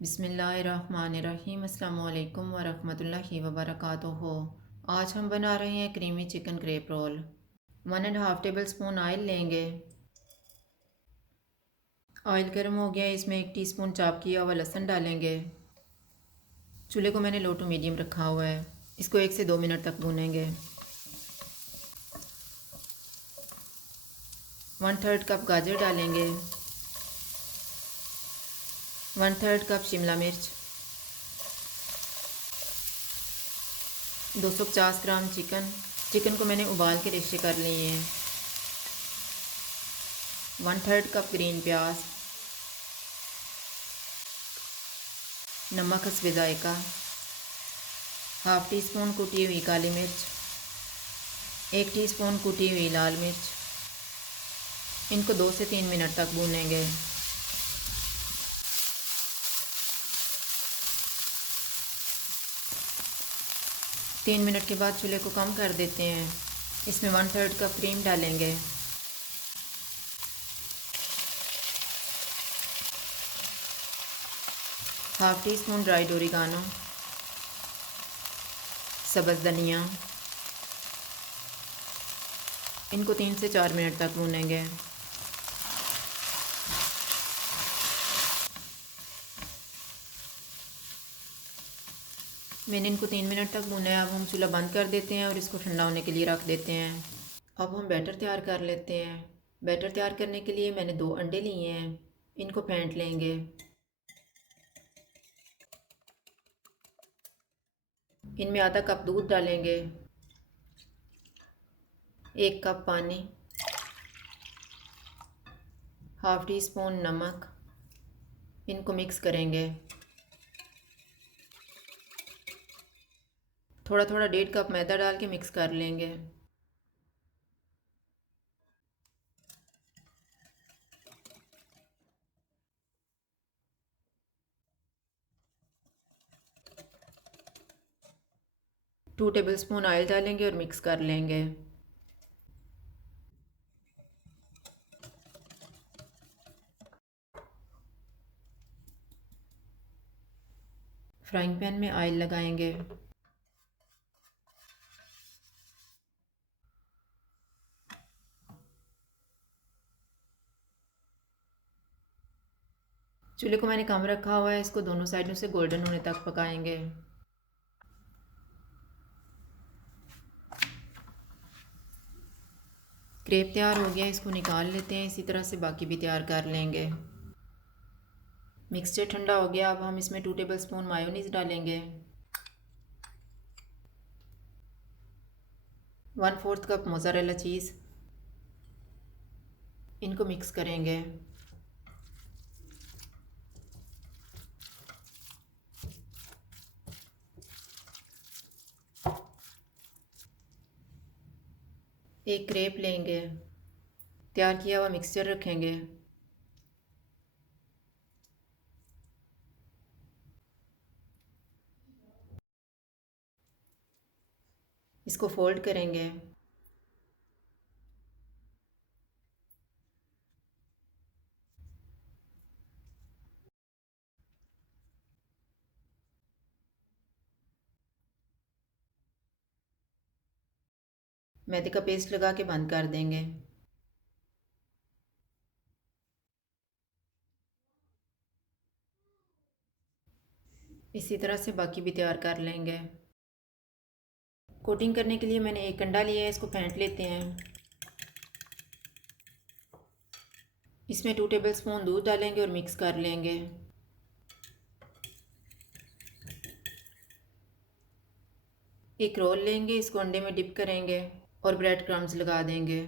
बिस्मिल्लाहिर्रहमानिर्रहीम। अस्सलाम वालेकुम वरहमतुल्लाहि वबरकातुहू। आज हम बना रहे हैं creamy chicken crepe roll. 1.5 tablespoon oil लेंगे। ऑयल गर्म हो गया, इसमें 1 टीस्पून चॉप किया हुआ लहसुन डालेंगे। चूल्हे को मैंने लो टू मीडियम रखा हुआ है। इसको 1 से 2 मिनट तक भूनेंगे। 1/3 कप गाजर डालेंगे। 1/3 कप शिमला मिर्च, 250 ग्राम चिकन। चिकन को मैंने उबाल के रेशे कर लिए हैं। 1/3 कप ग्रीन प्याज, नमक हस्बे जायका, हाफ़ टी स्पून कुटी हुई काली मिर्च, 1 टीस्पून कुटी हुई लाल मिर्च। इनको 2 से 3 मिनट तक भूनेंगे। तीन मिनट के बाद चूल्हे को कम कर देते हैं। इसमें 1/3 कप क्रीम डालेंगे। Half teaspoon dried oregano, सब्ज़ धनिया। इनको 3 से 4 मिनट तक भूनेंगे। मैंने इनको 3 मिनट तक भुना है। अब हम चूल्हा बंद कर देते हैं और इसको ठंडा होने के लिए रख देते हैं। अब हम बैटर तैयार कर लेते हैं। बैटर तैयार करने के लिए मैंने 2 अंडे लिए हैं। इनको फेंट लेंगे। इनमें आधा कप दूध डालेंगे, 1 कप पानी, हाफ़ टी स्पून नमक। इनको मिक्स करेंगे। थोड़ा थोड़ा 1.5 कप मैदा डाल के मिक्स कर लेंगे। टू टेबल स्पून ऑयल डालेंगे और मिक्स कर लेंगे। फ्राइंग पैन में ऑयल लगाएंगे। चूल्हे को मैंने कम रखा हुआ है। इसको दोनों साइडों से गोल्डन होने तक पकाएंगे। क्रेप तैयार हो गया, इसको निकाल लेते हैं। इसी तरह से बाकी भी तैयार कर लेंगे। मिक्सचर ठंडा हो गया। अब हम इसमें 2 टेबल स्पून मायोनीज़ डालेंगे। 1/4 कप मोज़रेला चीज़। इनको मिक्स करेंगे। एक क्रेप लेंगे, तैयार किया हुआ मिक्सचर रखेंगे। इसको फोल्ड करेंगे। मैदे का पेस्ट लगा के बंद कर देंगे। इसी तरह से बाकी भी तैयार कर लेंगे। कोटिंग करने के लिए मैंने 1 अंडा लिया है। इसको फेंट लेते हैं। इसमें 2 टेबल स्पून दूध डालेंगे और मिक्स कर लेंगे। एक रोल लेंगे, इसको अंडे में डिप करेंगे और ब्रेड क्रम्स लगा देंगे।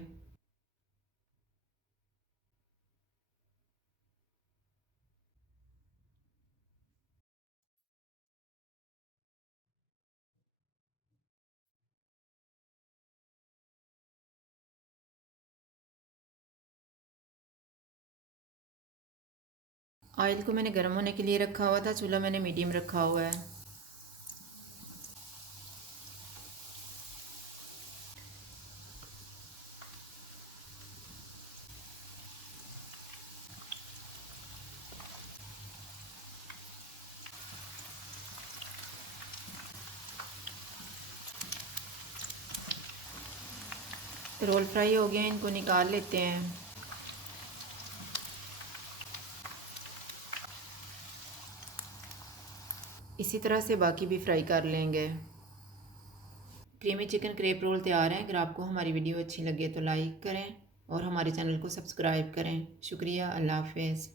ऑयल को मैंने गर्म होने के लिए रखा हुआ था। चूल्हा मैंने मीडियम रखा हुआ है। रोल फ्राई हो गए, इनको निकाल लेते हैं। इसी तरह से बाकी भी फ्राई कर लेंगे। क्रीमी चिकन क्रेप रोल तैयार हैं। अगर आपको हमारी वीडियो अच्छी लगे तो लाइक करें और हमारे चैनल को सब्सक्राइब करें। शुक्रिया। अल्लाह हाफ़िज़।